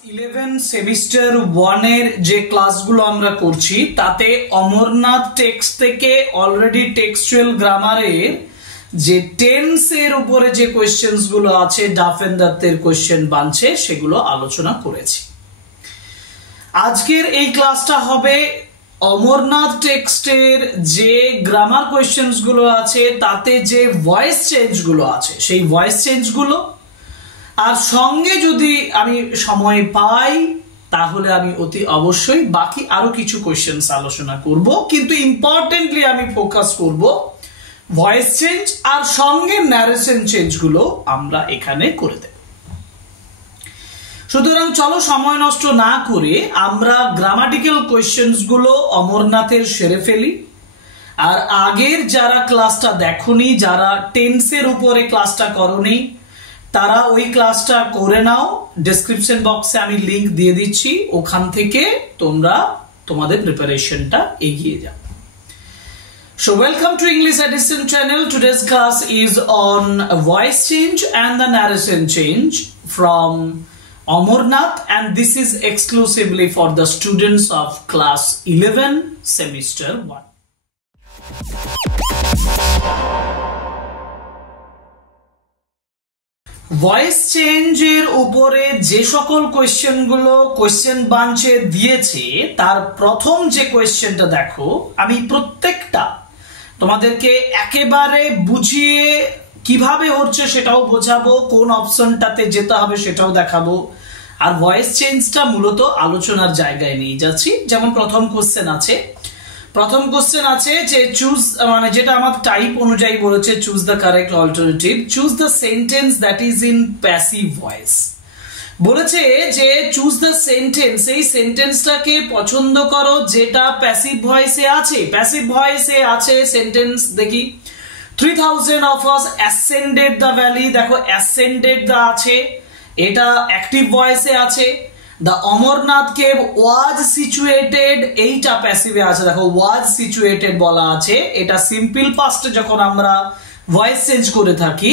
11 semester 1 এর যে ক্লাসগুলো আমরা করছি তাতে অমরনাথ টেক্সট থেকে অলরেডি টেক্সচুয়াল গ্রামারের যে টেন্স এর উপরে যে কোশ্চেনস গুলো আছে ডাফ এন্ড দত্তের কোশ্চেন বানছে সেগুলো আলোচনা করেছি। আজকের এই ক্লাসটা হবে অমরনাথ টেক্সটের যে গ্রামার কোশ্চেনস গুলো আছে তাতে যে ভয়েস চেঞ্জ গুলো আছে সেই ভয়েস চেঞ্জ গুলো, আর সঙ্গে যদি আমি সময় পাই তাহলে আমি অতি অবশ্যই বাকি আরো কিছু কোশ্চেনস আলোচনা করব, কিন্তু ইম্পর্টেন্টলি আমি ফোকাস করব ভয়েস চেঞ্জ আর সঙ্গে ন্যারেশন চেঞ্জ গুলো আমরা এখানে করে দেব। সুতরাং চলো সময় নষ্ট না করে আমরা গ্রামাটিক্যাল কোশ্চেনস গুলো অমরনাথের সেরে ফেলি। আর আগের যারা ক্লাসটা দেখোনি, যারা টেন্সের উপরে ক্লাসটা করোনি, তারা ওই ক্লাসটা করে নাও। ডেসক্রিপশন বক্সে আমি লিংক দিয়ে দিচ্ছি, ওখান থেকে তোমরা তোমাদের প্রিপারেশনটা এগিয়ে যাও। So welcome to English Edition channel. Today's class is on voice change and the narration change from Amarnath, and this is exclusively for the students of class 11 semester 1. Voice চেঞ্জের উপরে যে সকল কোশ্চেন বাঞ্চে দিয়েছে তার প্রথম যে কোশ্চেনটা দেখো, আমি প্রত্যেকটা তোমাদেরকে একেবারে বুঝিয়ে কিভাবে হচ্ছে সেটাও বোঝাবো, কোন অপশনটাতে যেতে হবে সেটাও দেখাবো, আর ভয়েস চেঞ্জটা মূলত আলোচনার জায়গায় নিয়ে যাচ্ছি। যেমন প্রথম কোশ্চেন আছে যে চুজ, মানে যেটা আমার টাইপ অনুযায়ী বলেছে choose the correct alternative, choose the sentence that is in passive voice. বলেছে যে চুজ দ্য সেন্টেন্স, এই সেন্টেন্সটাকে পছন্দ করো যেটা প্যাসিভ ভয়েসে আছে। প্যাসিভ ভয়েসে আছে সেন্টেন্স দেখি, 3000 of us ascended the valley, দেখো ascended the আছে, এটা অ্যাক্টিভ ভয়েসে আছে। The Amarnath cave was situated, এইটা প্যাসিভে আছে, দেখো was situated বলা আছে। এটা সিম্পল পাস্টে যখন আমরা ভয়েস চেঞ্জ করে থাকি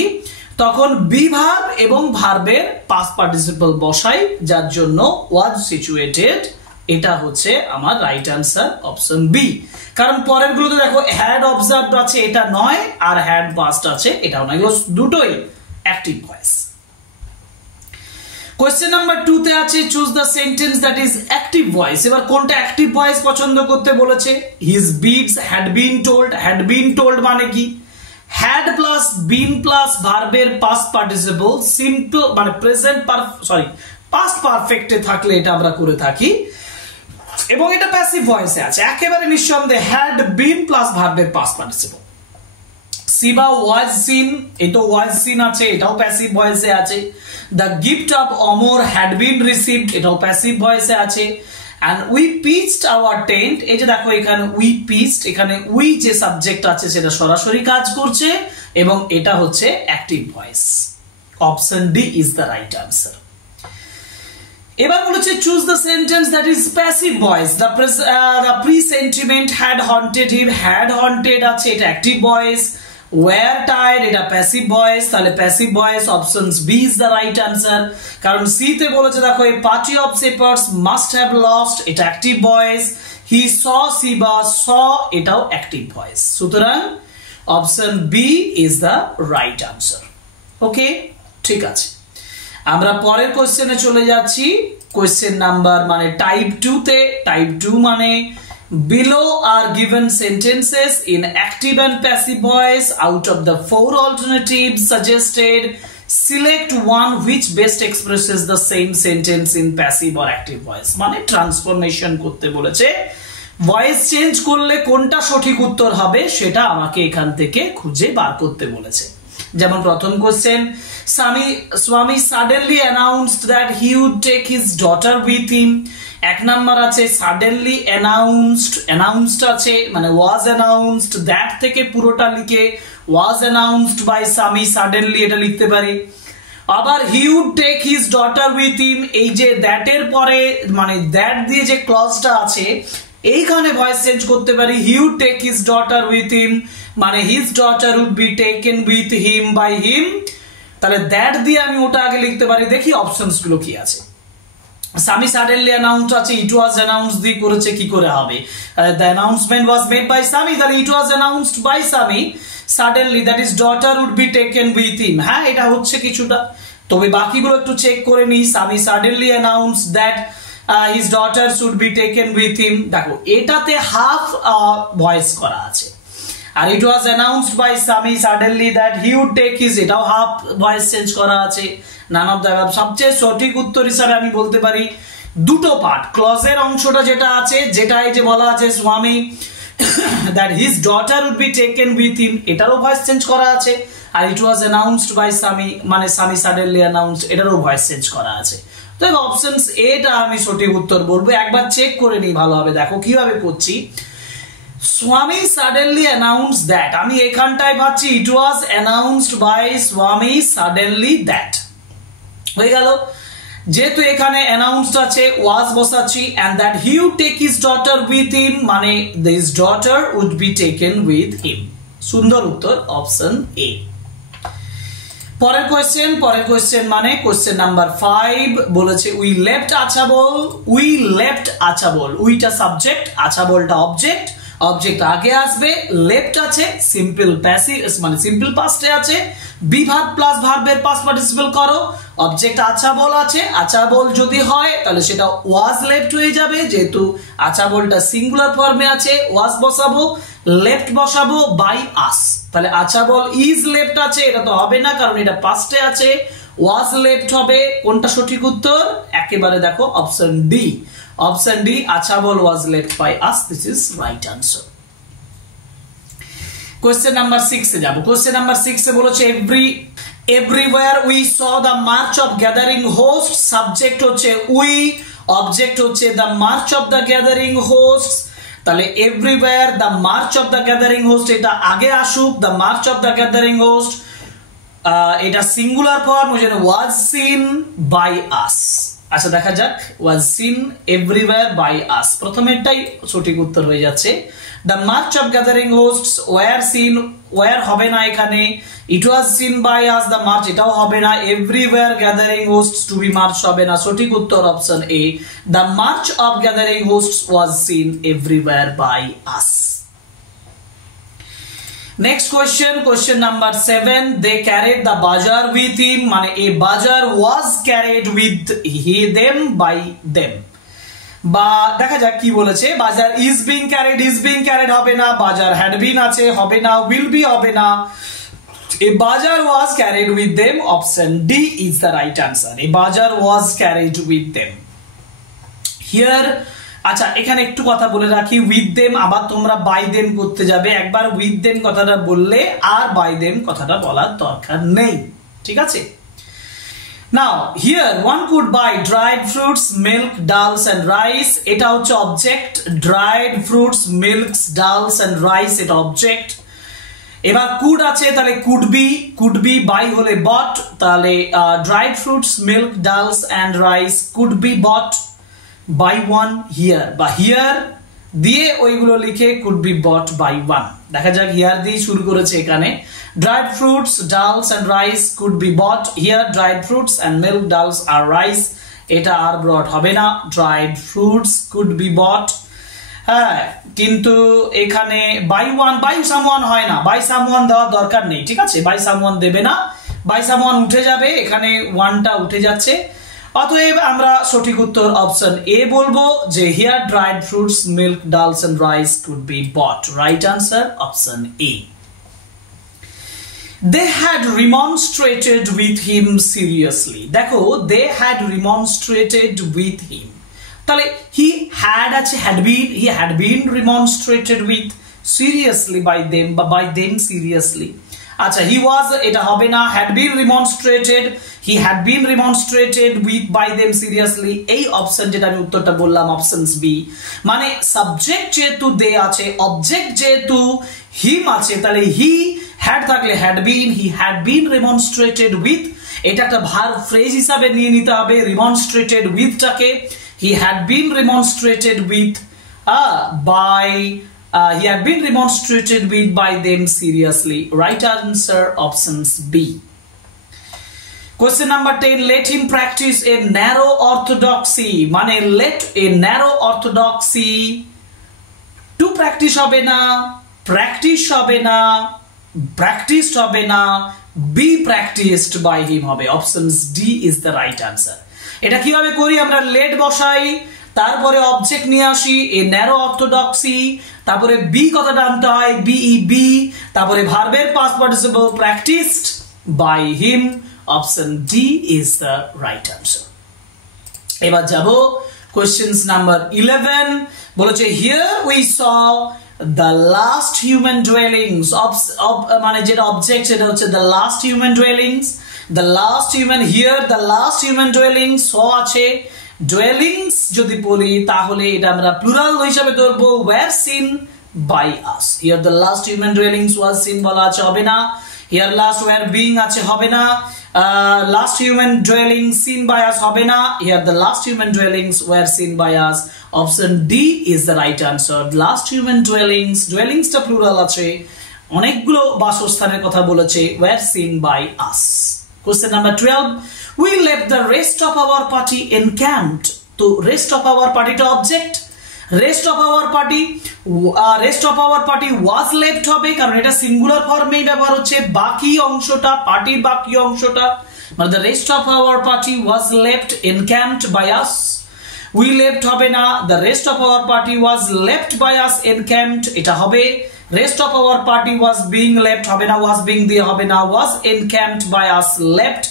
তখন বি ভার্ব এবং ভার্বের পাস্ট পার্টিসিপল বসাই, যার জন্য was situated এটা হচ্ছে আমার রাইট আনসার অপশন বি। কারণ পরের গুলোতে দেখো হ্যাড অবজার্ভড আছে, এটা নয়, আর হ্যাড পাস্ট আছে, এটাও নয়, এগুলো দুটোই অ্যাক্টিভ ভয়েস। কোয়েশ্চেন নাম্বার 2 তে আছে choose the sentence that is active voice. এবার কোনটা অ্যাক্টিভ ভয়েস পছন্দ করতে বলেছে? His beads had been told. Had been told মানে কি? হ্যাড প্লাস বিন প্লাস ভার্বের পাস্ট পার্টিসিপল সিম্পল মানে পাস্ট পারফেক্টে থাকলে এটা আমরা করে থাকি, এবং এটা প্যাসিভ ভয়েসে আছে একেবারে নিঃসন্দেহে। হ্যাড বিন প্লাস ভার্বের পাস্ট পার্টিসিপল। সিবা ওয়াজ সিন, এটা ওয়াজ সিন আছে, এটাও প্যাসিভ ভয়েসে আছে। The gift of Amar had been received, এটাও প্যাসিভ ভয়েসে আছে। And we pitched our tent, এই যে দেখো এখানে উই পিচড, এখানে উই যে সাবজেক্ট আছে সেটা সরাসরি কাজ করছে, এবং এটা হচ্ছে active voice. Option D is the right answer. এবার বলেছে choose the sentence that is passive voice. The presentiment had haunted him, had haunted আছে, এটা অ্যাক্টিভ ভয়েস। ওয়্যার টায়ার্ড, এটা প্যাসিভ ভয়েস, তাহলে passive voice option B is the right answer. কারণ C তে বলেছে দেখো a party of shepherds must have lost, এটা active voice. He saw সিবা স, এটাও অ্যাক্টিভ ভয়েস। সুতরাং option B is the right answer. Okay, ঠিক আছে, আমরা পরের কোশ্চেনে চলে যাচ্ছি। কোশ্চেন নাম্বার মানে টাইপ 2 তে। টাইপ 2 মানে below are given sentences in active and passive voice. Out of the 4 alternatives suggested, select one which best expresses the same sentence in passive or active voice. মানে transformation করতে বলেছে, voice change করলে কোনটা সঠিক উত্তর হবে সেটা আমাকে এখান থেকে খুঁজে বার করতে বলেছে। যেমন প্রথম question, Swami suddenly announced that he would take his daughter with him. এক নাম্বার আছে সাডেনলি অ্যানাউন্সড আছে মানে ওয়াজ অ্যানাউন্সড, দ্যাট থেকে পুরোটা লিখে was announced by Swami suddenly এটা লিখতে পারি। আবার he would take his daughter with him, এই যে দ্যাট এর পরে মানে দ্যাট দিয়ে যে ক্লজটা আছে এইখানে ভয়েস চেঞ্জ করতে পারি। He would take his daughter with him মানে his daughter would be taken with him by him, তাহলে দ্যাট দিয়ে আমি ওটা আগে লিখতে পারি। দেখি অপশনস গুলো কি আছে। Sami suddenly announced আছে, it was announced দিয়ে করেছে, কি করে হবে? The announcement was made by Sami, তাহলে it was announced by Sami suddenly that his daughter would be taken with him. হ্যাঁ, এটা হচ্ছে কিছুটা, তবে বাকিগুলো একটু চেক করে নিই। Sami suddenly announced that his daughter should be taken with him, দেখো এটাতে হাফ ভয়েস করা আছে, আর it was announced by Sami suddenly that he would take his, এটাও হাফ ভয়েস চেঞ্জ করা আছে। none of the above। সবচেয়ে সঠিক উত্তর হিসাবে আমি বলতে পারি দুটো পার্ট, ক্লজের অংশটা যেটা আছে, যেটা এই যে বলা আছে স্বামী that his daughter would be taken with him, এটারও ভয়েস চেঞ্জ করা আছে, আর it was announced by Sami মানে Sami suddenly announced, এটারও ভয়েস চেঞ্জ করা আছে। তো অপশনস এটা আমি সঠিক উত্তর বলবো, একবার চেক করে নিই ভালোভাবে। দেখো কিভাবে করছি, Swami suddenly announced that, আমি এখানটায় ভাবছি it was announced by Swami suddenly that, হয়ে গেল। যেহেতু এখানে announced আছে, was বসাচ্ছি, and that he would take his daughter with him মানে his daughter would be taken with him। সুন্দর উত্তর অপশন এ। পরের কোয়েশ্চেন মানে কোয়েশ্চেন নাম্বার 5 বলেছে উই লেফট আছাবল, উইটা সাবজেক্ট, আছাবলটা অবজেক্ট, অবজেক্ট আগে আসবে, লেফট আছে সিম্পল প্যাসিভ মানে সিম্পল পাস্টে আছে, বি ভার্ব প্লাস ভার্বের পাস্ট পার্টিসিপল করো, অবজেক্ট আছাবল আছে, আছাবল যদি হয় তাহলে সেটা ওয়াজ লেফট হয়ে যাবে, যেহেতু আছাবলটা সিঙ্গুলার ফর্মে আছে, ওয়াজ বসাবো, লেফট বসাবো বাই আস, তাহলে আছাবল ইজ লেফট আছে, এটা তো হবে না কারণ এটা পাস্টে আছে, ওয়াজ লেফট হবে। কোনটা সঠিক উত্তর? একেবারে দেখো option D, Achabal was left by us, this is right answer. Question number 6 এ যাব। কোয়েশ্চেন নাম্বার 6 এ বলেছে everywhere we saw the march of gathering hosts, subject হচ্ছে উই, অবজেক্ট হচ্ছে the march of the gathering hosts, তাহলে everywhere the march of the gathering host এটা আগে আসুক, the march of the gathering host এটা singular form, ওই জন্য was seen by us। আচ্ছা দেখা যাক, was seen everywhere by us, প্রথমেরটাই সঠিক উত্তর হয়ে যাচ্ছে। the march of gathering hosts were seen, where হবে না এখানে, it was seen by us, the march এটাও হবে না, everywhere gathering hosts to be march হবে না, সঠিক উত্তর option A, the march of gathering hosts was seen everywhere by us। Next question number 7, they carried the bazaar with him মানে a bazaar was carried with them by them, বা দেখা যাক কি বলেছে, বাজার is being carried হবে না, বাজার had been আছে হবে না, will be হবে না, a bazaar was carried with them, option D is the right answer, a bazaar was carried with them here। আচ্ছা এখানে একটু কথা বলে রাখি, উইথ দেম আবার তোমরা বাই দেম করতে যাবে, একবার উইথ দেম কথাটা বললে আর বাই দেম কথাটা বলার দরকার নেই, ঠিক আছে। Now here one could buy dried fruits, milk, dals and rice, এটা হচ্ছে object, dried fruits, milk, dals and rice এটা অবজেক্ট। এবার কুড আছে তাহলে কুড বি বাই হলে বট, তাহলে dried fruits, milk, dals and rice could be bought by one here, বা here দিয়ে ওইগুলো লিখে could be bought by one. দেখা যাক হিয়ার দিয়ে শুরু করেছে এখানে, dried fruits, dals and rice could be bought here, dried fruits and milk, dals আর রাইস এটা আর ব্রট হবে না, dried fruits could be bought. হ্যাঁ কিন্তু এখানে বাই ওয়ান, বাই সামওয়ান হয় না, বাই সামওয়ান দেওয়ার দরকার নেই, ঠিক আছে, বাই সামওয়ান দেবে না, বাই সামওয়ান উঠে যাবে, এখানে ওয়ানটা উঠে যাচ্ছে, অতএব আমরা সঠিক উত্তর অপশন এ বলবো যে here dried fruits, milk, dals and rice could be bought, right answer option A. they had remonstrated with him seriously, দেখো they had remonstrated with him, তাহলে he had আছে he had been remonstrated with seriously by them বা by them seriously। আচ্ছা he was এটা হবে না, had been remonstrated, he had been remonstrated with by them seriously, এই option যেটা আমি উত্তরটা বললাম অপশনস বি, মানে সাবজেক্ট যেহেতু দে আছে, অবজেক্ট যেহেতু হিম আছে, তাহলে হি হ্যাড থাকলে he had been remonstrated with, এটা একটা ভার্ব ফ্রেজ হিসাবে নিয়ে নিতে হবে, remonstrated with টাকে, he had been remonstrated with by he had been remonstrated with by them seriously, right answer options B। Question number 10, let him practice a narrow orthodoxy, মানে let a narrow orthodoxy to practice হবে না, practice হবে না, practiced হবে না, be practiced by him হবে। Options D is the right answer. এটা কিভাবে করি আমরা, লেট বসাই, তারপরে অবজেক্ট নিয়ে আসি এ ন্যারো অর্থোডক্সি, তারপরে বি কথাটা আনতে হয় বিই বি, তারপরে ভার্বের past participle practised by him. Option D is the right answer. এবার যাব কোশ্চেন্স নাম্বার 11, বলেছে here we saw the last human dwellings, মানে যেটা অবজেক্ট সেটা হচ্ছে the last human dwellings, the last human, here the last human dwellings স আছে, dwellings যদি বলি তাহলে এটা আমরা প্লুরাল হিসেবে ধরবো were seen by us, here the last human dwellings was seen বলা আছে, হবে না। here last were being আছে, হবে না। last human dwellings seen by us হবে না। here the last human dwellings were seen by us। Option D is the right answer. Last human dwellings, ডুয়েলিংসটা প্লুরাল আছে, অনেকগুলো বাসস্থানের কথা বলেছে, were seen by us। Question number 12, we left the rest of our party encamped, তো rest of our party টা object, rest of our party was left হবে, কারণ এটা সিঙ্গুলার ফর্মেই ব্যবহার হচ্ছে, বাকি অংশটা পার্টির বাকি অংশটা, মানে the rest of our party was left encamped by us। we left হবে না, the rest of our party was left by us encamped, এটা হবে। rest of our party was being left হবে না, was being দিয়ে হবে না, was encamped by us left,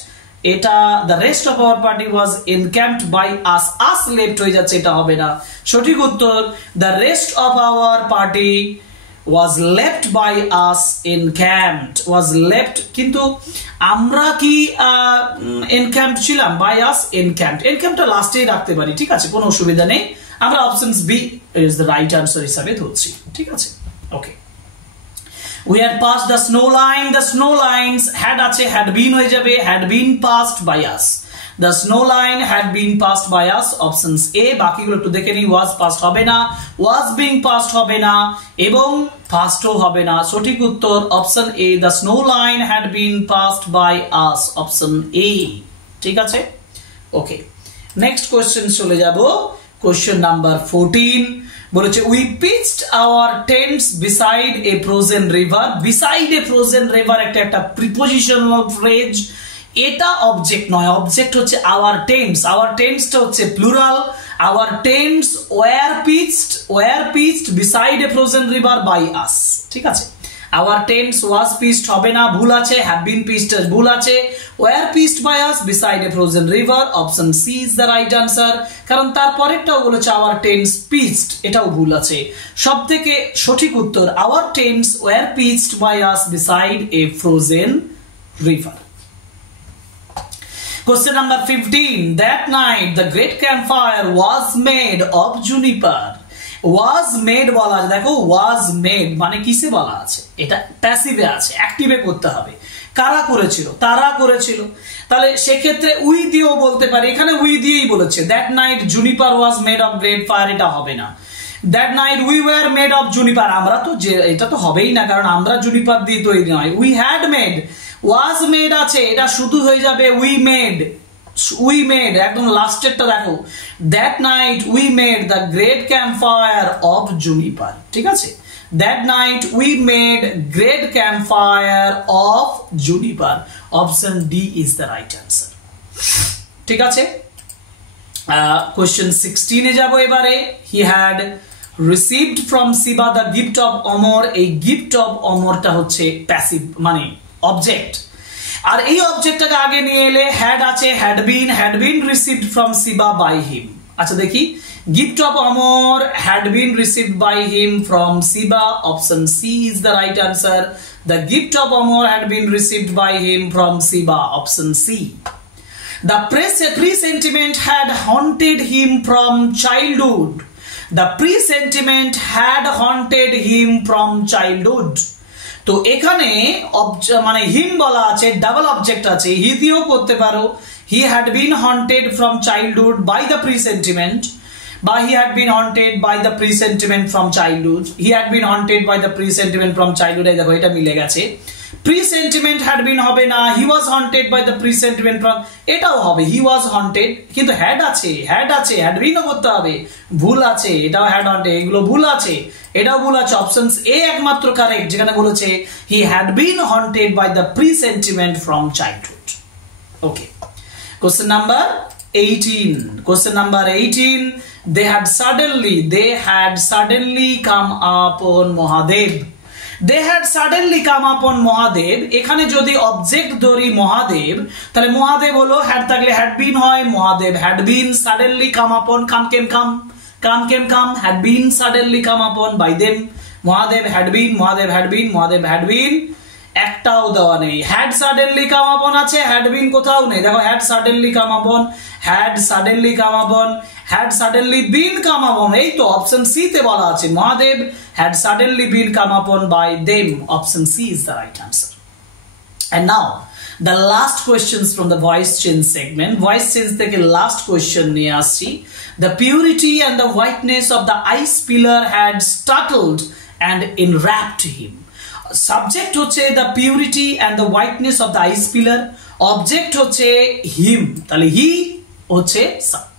এটা the rest of our party was encamped by us, us left হয়ে যাচ্ছে, এটা হবে না। সঠিক উত্তর the rest of our party was left by us encamped, was left, কিন্তু আমরা কি encamped ছিলাম, by us encamped, encamped টা লাস্টেই রাখতে পারি, ঠিক আছে, কোনো অসুবিধা নেই, আমরা options B is the right answer হিসাবে ধরছি, ঠিক আছে। ওকে, we had passed the snow line, the snow lines had আছে, had been হয়ে যাবে, had been passed by us, the snow line had been passed by us। Options A, বাকিগুলো একটু দেখে নিই, was passed হবে না, was being passed হবে না, এবং পাস্টও হবে না। সঠিক উত্তর option A, the snow line had been passed by us। Option A, ঠিক আছে। ওকে, নেক্সট কোশ্চেন চলে যাব, কোশ্চেন নাম্বার 14, বলেছে we pitched our tents beside a frozen river, beside a frozen river একটা প্রিপোজিশনাল ফ্রেজ, এটা অবজেক্ট নয়, object হচ্ছে our tents, our tents টা হচ্ছে plural, our tents were pitched beside a frozen river by us, ঠিক আছে। our tents was pitched হবে না, ভুল আছে, have been pitched ভুল আছে, were pitched by us beside a frozen river। Option C is the right answer, কারণ তার পরেরটাও বলেছে our tents pitched, এটাও ভুল আছে। সবথেকে সঠিক উত্তর our tents were pitched by us beside a frozen river। Question number 15, that night the great campfire was made of juniper, was made বলা আছে, দেখো was made মানে কিসে বলা আছে, এটা প্যাসিভে আছে, অ্যাক্টিভে করতে হবে, কারা করেছিল, তারা করেছিল, তাহলে সেক্ষেত্রে উই দিয়েও বলতে পারি, এখানে উই দিয়েই বলেছে, that night juniper was made of great fire, এটা হবে না। that night we were made of juniper, আমরা তো এটা তো হবেই না, কারণ আমরা জুনিপার দিয়ে তৈরি নয়, we had made, was made আছে, এটা শুধু হয়ে যাবে we made, একদম লাস্টেরটা দেখো, that night we made the great campfire of juniper, ঠিক আছে, that night we made great campfire of juniper। option D is the right answer, ঠিক আছে। question 16 এ যাব এবারে, he had received from Siba the gift of Omor, এই gift of Omor টা হচ্ছে passive মানে অবজেক্ট, আর এই অবজেক্টটাকে আগে নিয়ে এলে had আছে, had been received from Siba by him। আচ্ছা দেখি, gift of Omor had been received by him from Siba। option C is the right answer, the gift of Omor had been received by him from Siba। option C। the presentiment had haunted him from childhood, the presentiment had haunted him from childhood। তো এখানে মানে হিম বলা আছে, double object আছে, হি দিয়েও করতে পারো, he had been haunted from childhood by the presentiment, বা he had been haunted by the presentiment from childhood, he had been haunted by the presentiment from childhood, এই দেখো এটা মিলে গেছে। প্রিসেন্টিমেন্ট হ্যাড বিন হবে না, হি ওয়াজ haunted by the presentiment from, এটাও হবে হি ওয়াজ হন্টেড, কিন্তু হ্যাড আছে হ্যাড বিনও করতে হবে, ভুল আছে, এটাও হ্যাড হন্টেড, এগুলো ভুল আছে, এটাও ভুল আছে। অপশন এ একমাত্র কারেক্ট, যেখানে বলেছে he had been haunted by the presentiment from childhood. Okay, question number 18. Question number 18. They had suddenly come upon Mahadev. They had suddenly come upon Mahadev. এখানে যদি অবজেক্ট ধরি মহাদেব, তাহলে মহাদেব হলো হ্যাড থাকলে had been হয়, Mahadev had been suddenly come upon, come came come, had been suddenly come upon by them. Mahadev had been একটাও দেওয়া নেই। হ্যাড সাডেনলি কাম আপন আছে, হ্যাড বিন কোথাও নেই। দেখো হ্যাড সাডেনলি কাম আপন, হ্যাড সাডেনলি বিন কাম আপন, এই তো অপশন সি তে বলা আছে Mahadev had suddenly been come upon by them. Option C is the right answer. And now the last questions from the voice change segment. Voice change থেকে last question নিয়ে আসছি। The purity and the whiteness of the ice pillar had startled and enwrapped him. Subject হচ্ছে the purity and the whiteness of the ice pillar, object হচ্ছে him, তাহলে হি হচ্ছে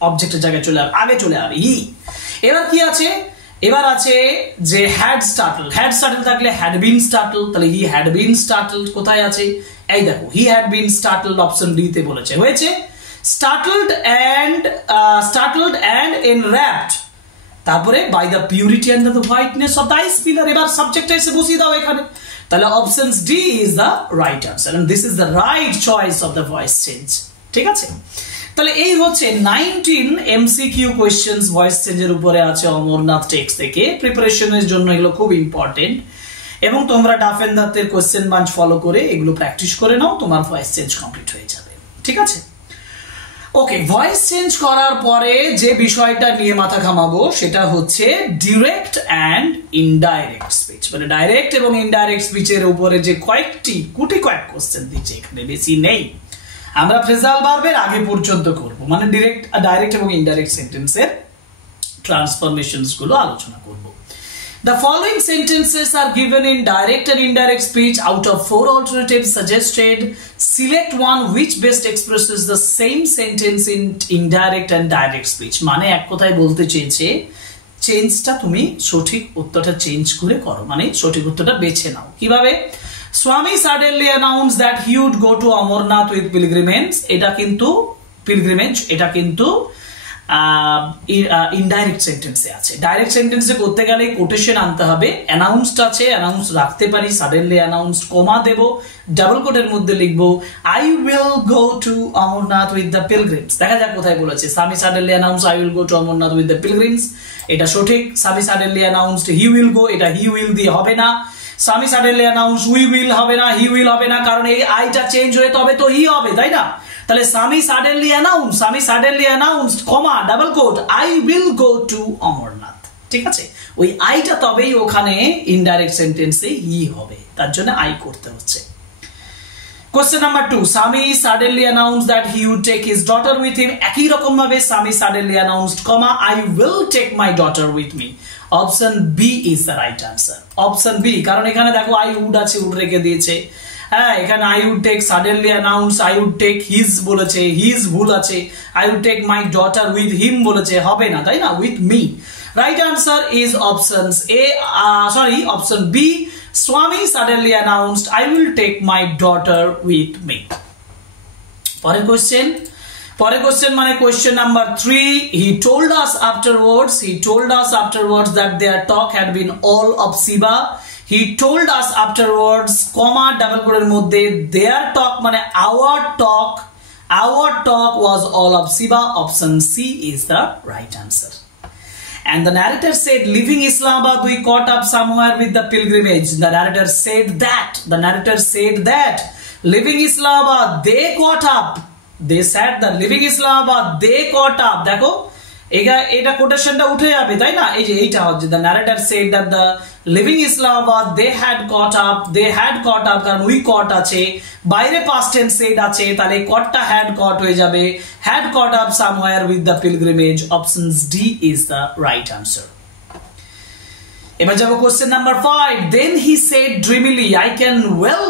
অবজেক্টের জায়গায় আগে চলে যাবে হি। এবার কি আছে, এবার আছে যে হ্যাড স্টার্টল থাকলে হ্যাড বিন স্টার্টল, তাহলে হি হ্যাড বিন স্টার্টল কোথায় আছে, এই দেখো he had been startle, option D তে বলেছে হয়েছে। স্টার্টলড অ্যান্ড এনর্যাপড, তারপরে by the purity and the whiteness of the ice pillar, এবার সাবজেক্টটা এসে বসিয়ে দাও এখানে, তাহলে option D is the right answer and this is the right choice of the voice change. ঠিক আছে, তাহলে এই হচ্ছে 19 এমসিকিউ কোয়েশ্চেন্স ভয়েস চেঞ্জের উপরে আছে অমরনাথ টেক্সট থেকে। প্রিপারেশনের জন্য এগুলো খুব ইম্পর্টেন্ট এবং তোমরা ডাফ এন্ড দাঁতের কোয়েশ্চেন বাঞ্চ ফলো করে এগুলো প্র্যাকটিস করে নাও, তোমার ভয়েস চেঞ্জ কমপ্লিট হয়ে যাবে। ঠিক আছে, ওকে, ভয়েস চেঞ্জ করার পরে যে বিষয়টা নিয়ে মাথা ঘামাবো সেটা হচ্ছে ডিরেক্ট অ্যান্ড ইনডাইরেক্ট স্পিচ, মানে ডাইরেক্ট এবং ইনডাইরেক্ট স্পিচের উপরে যে কয়েক কোশ্চেন দিচ্ছে, এখানে বেশি নেই, আমরা ফ্রেজাল ভার্বের আগে পর্যন্ত করব, মানে ডাইরেক্ট এবং ইনডাইরেক্ট সেন্টেন্সের ট্রান্সফরমেশনস গুলো আলোচনা করব। The following sentences are given in direct and indirect speech. Out of 4 alternatives suggested, select one which best expresses the same sentence in indirect and direct speech. মানে এক কথায় বলতে চেয়েছে চেঞ্জটা তুমি সঠিক উত্তরটা চেঞ্জ করে করো, মানে সঠিক উত্তরটা বেছে নাও। কিভাবে? Swami suddenly announced that he would go to Amarnath with pilgrimage. এটা কিন্তু ইনডাইরেক্ট সেন্টেন্সে আছে। ডাইরেক্ট সেন্টেন্সে করতে গেলে কোটেশন আনতে হবে, অ্যানাউন্সড আছে, অ্যানাউন্স রাখতে পারি, সাডেনলি অ্যানাউন্সড কমা দেব, ডাবল কোটের মধ্যে লিখবো I will go to Amarnath with the pilgrims. দেখা যাক কোথায় বলেছে Swami suddenly announce I will go to Amarnath with the pilgrims, এটা সঠিক। Swami suddenly announced he will go, এটা হি উইল দিয়ে হবে না। স্বামী সাডেনলি অ্যানাউন্স উই উইল হবে না, হি উইল হবে না, কারণ এই আইটা চেঞ্জ হয়ে তবে তো হি হবে, তাই না? তাহলে Swami suddenly announced comma double quote I will go to Amarnath. ঠিক আছে, ওই আইটা তবেই ওখানে ইনডাইরেক্ট সেন্টেন্সে হি হবে, তার জন্য আই করতে হচ্ছে। Question number 2, Swami suddenly announced that he would take his daughter with him. একই রকম ভাবে Swami suddenly announced comma I will take my daughter with me. Option B is the right answer, option B, কারণ এখানে দেখো I would আছে, would রেখে দিয়েছে। হ্যাঁ, এখানে I would take suddenly announce I would take his বলেছে, হিজ ভুল আছে, I would take my daughter with him বলেছে, হবে না, তাই না, with me. Right answer is option B, Swami suddenly announced I will take my daughter with me. পরের question মানে question number 3, he told us afterwards that their talk had been all of Shiva. He told us afterwards, comma double quote এর মধ্যে their talk মানে our talk was all of Shiva. Option C is the right answer. And the narrator said, leaving Islamabad we caught up somewhere with the pilgrimage. The narrator said that leaving Islamabad they caught up. They said that leaving Islamabad they caught up. দেখো এটা কোটেশনটা উঠে যাবে, তাই না? এই যে এইটা হচ্ছে the narrator said that the leaving Islamabad they had caught up, কারণ we caught আছে, বাইরে past tense said আছে, তাহলে caught-টা had caught হয়ে যাবে, had caught up somewhere with the pilgrimage. Option D is the right answer. এবার যাবো question number 5 then he said dreamily I can well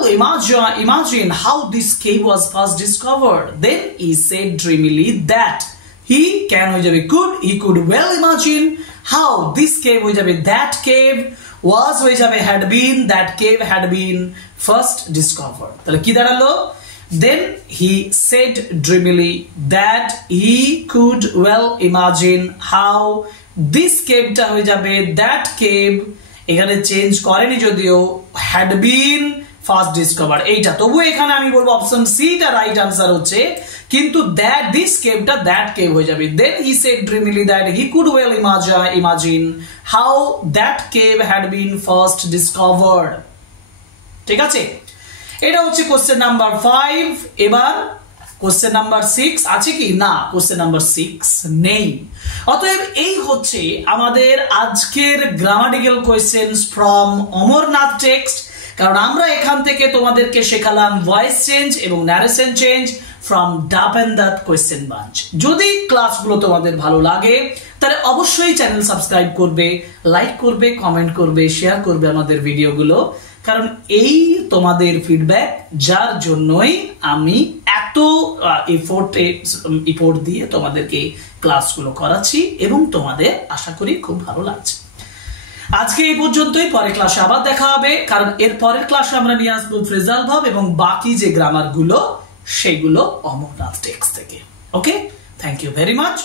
imagine how this cave was first discovered then he said dreamily that he can হয়ে যাবে he could well imagine how this cave হয়ে যাবে that cave was হয়ে যাবে that cave had been first discovered তাহলে কি দাঁড়ালো then he said dreamily that he could well imagine how this cave টা হয়ে যাবে that cave এখানে চেঞ্জ করেনি যদিও had been first discovered এইটা তবু এখানে আমি বলবো অপশন সি টা রাইট আনসার হচ্ছে কিন্তু that this cave টা that cave হয়ে যাবে then he said dreamily that he could well imagine how that cave had been first discovered ঠিক আছে এটা হচ্ছে কোশ্চেন নাম্বার 5 এবার কোশ্চেন নাম্বার 6 আছে কি না কোশ্চেন নাম্বার 6 নেই অতএব এই হচ্ছে আমাদের আজকের grammatical questions from Amarnath text কারণ আমরা এখান থেকে তোমাদেরকে শেখালাম ভয়েস চেঞ্জ এবং ন্যারেশন চেঞ্জ ফ্রম ডাপ এন্ড দ্যাট কোশ্চেন বাঞ্চ যদি ক্লাসগুলো তোমাদের ভালো লাগে তাহলে অবশ্যই চ্যানেল সাবস্ক্রাইব করবে লাইক করবে কমেন্ট করবে শেয়ার করবে আমাদের ভিডিওগুলো কারণ এই তোমাদের ফিডব্যাক যার জন্যই আমি এত এফোর্ট দিয়ে তোমাদেরকে ক্লাসগুলো করাচ্ছি এবং তোমাদের আশা করি খুব ভালো লাগছে আজকে এই পর্যন্তই পরের ক্লাসে আবার দেখা হবে কারণ এর পরের ক্লাসে আমরা নিয়ে আসবো ফ্রেজাল ভার্ব এবং বাকি যে গ্রামার গুলো সেগুলো অমরনাথ টেক্সট থেকে okay thank you very much